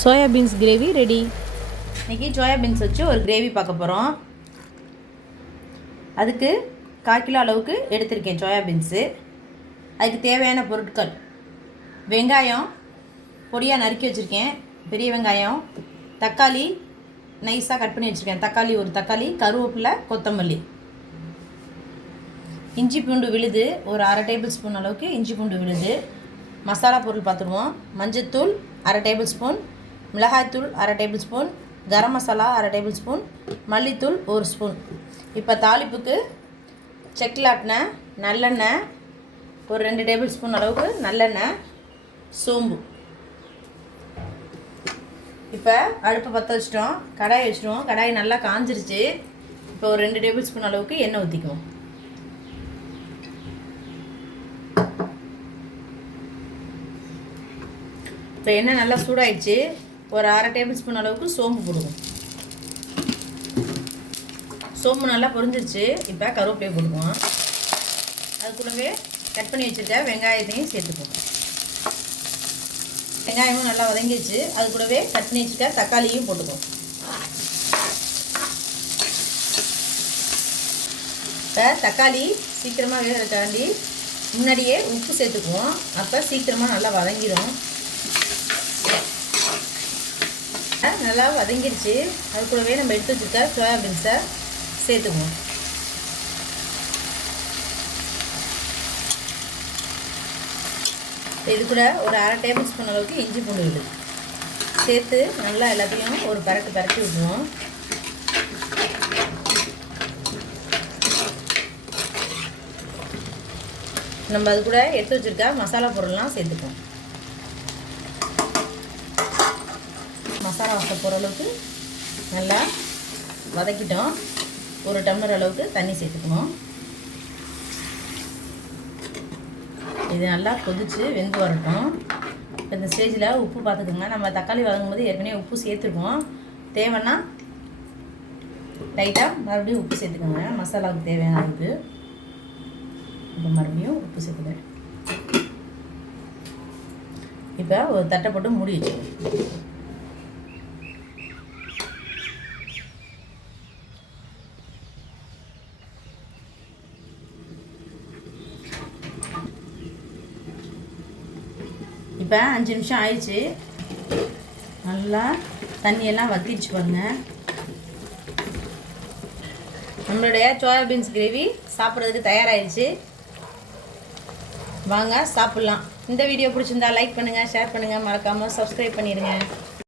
Soya beans gravy ready. இன்றைக்கி soya beans வச்சு ஒரு கிரேவி பார்க்க போகிறோம். அதுக்கு 1/4 கிலோ அளவுக்கு எடுத்திருக்கேன் சோயா பீன்ஸு. அதுக்கு தேவையான பொருட்கள்: வெங்காயம் பொடியாக நறுக்கி வச்சுருக்கேன், பெரிய வெங்காயம், தக்காளி நைஸாக கட் பண்ணி வச்சுருக்கேன், தக்காளி ஒரு தக்காளி, கருவேப்பிலை, கொத்தமல்லி, இஞ்சி பூண்டு விழுது ஒரு 1/2 டேபிள் ஸ்பூன் அளவுக்கு இஞ்சி பூண்டு விழுது. மசாலா பொருள் பார்த்துடுவோம். மஞ்சத்தூள் 1/2 டேபிள் ஸ்பூன், மிளகாய்த்தூள் 1/2 table spoon, garam masala 1/2 table spoon, மல்லித்தூள் 1 ஸ்பூன். இப்போ தாளிப்புக்கு செக்கில் ஆட்டின நல்லெண்ணெய் ஒரு 2 டேபிள் ஸ்பூன் அளவுக்கு நல்லெண்ணெய், சோம்பு. இப்போ அடுப்பை பற்ற வச்சிட்டோம், கடாயை வச்சிடுவோம். கடாய் நல்லா காஞ்சிருச்சு. இப்போ ஒரு 2 டேபிள் ஸ்பூன் அளவுக்கு எண்ணெய் ஊற்றிக்குவோம். இப்போ எண்ணெய் நல்லா சூடாயிடுச்சு. ஒரு 1/2 டேபிள் ஸ்பூன் அளவுக்கு சோம்பு போடுவோம். சோம்பு நல்லா பொரிஞ்சிருச்சு. இப்போ கருவேப்பிலையை போடுவோம். அது கூடவே கட் பண்ணி வச்சுருக்க வெங்காயத்தையும் சேர்த்துப்போம். வெங்காயமும் நல்லா வதங்கிடுச்சு. அது கூடவே கட் பண்ணி வச்சுருக்க தக்காளியும் போட்டுக்குவோம். இப்போ தக்காளி சீக்கிரமாக வேகிறதுக்காண்டி முன்னாடியே உப்பு சேர்த்துக்குவோம். அப்போ சீக்கிரமாக நல்லா வதங்கிடும். நல்லா வதங்கிடுச்சு. அது கூடவே நம்ம எடுத்து வச்சுருக்க சோயா பீன்ஸை சேர்த்துக்குவோம். இது கூட ஒரு 1/2 டேபிள் ஸ்பூன் அளவுக்கு இஞ்சி பூண்டு விழுது சேர்த்து நல்லா எல்லாத்தையும் ஒரு பரட்டி விட்டுருவோம். நம்ம அது கூட எடுத்து வச்சுருக்க மசாலா பொருள்லாம் சேர்த்துக்குவோம். மசாலா வாசம் போகிற அளவுக்கு நல்லா வதக்கிட்டோம். 1 டம்ளர் அளவுக்கு தண்ணி சேர்த்துக்கணும். இது நல்லா கொதித்து வெந்து வரட்டும். இப்போ இந்த ஸ்டேஜில் உப்பு பார்த்துக்கோங்க. நம்ம தக்காளி வதங்கும் போது ஏற்கனவே உப்பு சேர்த்துருக்கோம். தேவைன்னா லைட்டாக மறுபடியும் உப்பு சேர்த்துக்கோங்க. மசாலாவுக்கு தேவையான அளவுக்கு இப்போ மறுபடியும் உப்பு சேர்த்துக்கிறேன். இப்போ ஒரு தட்டை போட்டு மூடி வச்சுக்கோங்க. இப்போ 5 நிமிஷம் ஆயிடுச்சு. நல்லா தண்ணியெல்லாம் வத்திடுச்சு பாருங்கள். நம்மளுடைய சோயா பீன்ஸ் கிரேவி சாப்பிட்றதுக்கு தயாராகிடுச்சு. வாங்க சாப்பிட்லாம். இந்த வீடியோ பிடிச்சிருந்தா லைக் பண்ணுங்கள், ஷேர் பண்ணுங்கள், மறக்காமல் சப்ஸ்கிரைப் பண்ணிடுங்க.